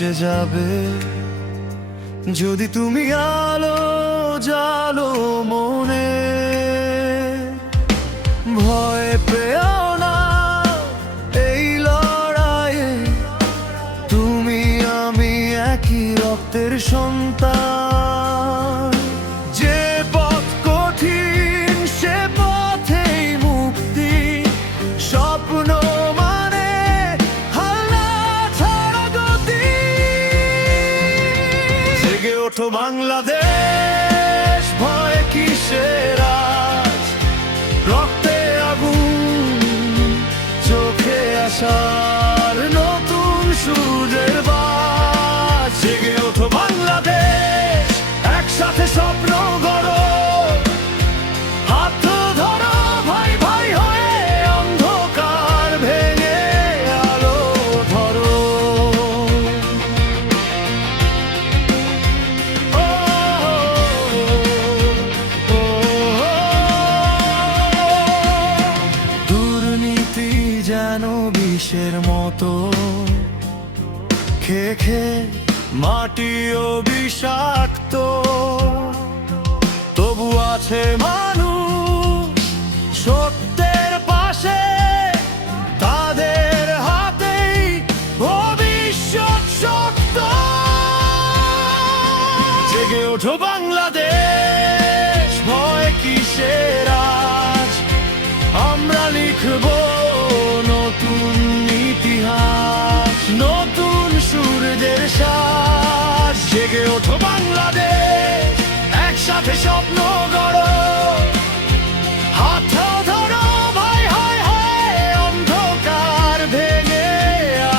মুছে যাবে যদি তুমি আলো জ্বালো মনে। ভয় পেও না এই লড়াইয়ে, তুমি আমি একই রক্তের সন্তান। যে পথ কঠিন সে পথেই মুক্তি, স্বপ্ন মানে হাল্লা ছাড়া গতি। জেগে ওঠো বাংলাদেশ, ভয় কিসের আজ, রক্তে আগুন চোখে আসার নতুন সূর্যের বাজ। জেগে ওঠো বাংলাদেশ, একসাথে স্বপ্ন গড়ো, হাত ধরো ভাই ভাই হয়ে, অন্ধকার ভেঙে আলো ধরো। ও, ও, দুর্নীতি যেন বিষের মতো, খেয়ে খেয়ে মাটিও বিষাক্ত। তবু আছে মানুষ সত্যের পাশে, তাদের হাতেই ভবিষ্যৎ শক্ত। জেগে ওঠো বাংলাদেশ, ভয় কিসের আজ, আমরা লিখব নতুন ইতিহাস, নতুন সূর্যের সাজ। জেগে ওঠো বাংলাদেশ, একসাথে স্বপ্ন গড়ো, হাত ধরো ভাই হায় হায়, অন্ধকার ভেঙে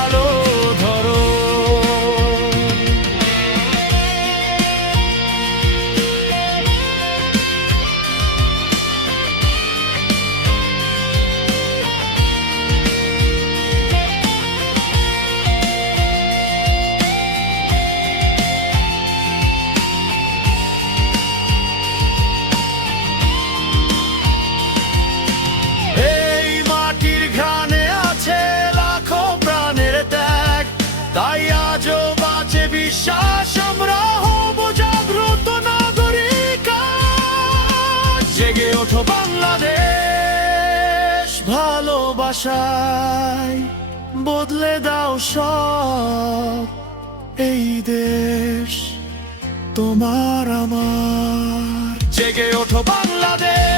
আলো ধরো। এই মাটির ঘ্রাণে আছে লাখো প্রাণের ত্যাগ, তাই আজও বাঁচে বিশ্বাস, আমরা হব জাগ্রত নাগরিক আজ। জেগে ওঠো বাংলাদেশ, ভালোবাসায় বদলে দাও সব, এই দেশ তোমার আমার। জেগে ওঠো বাংলাদেশ,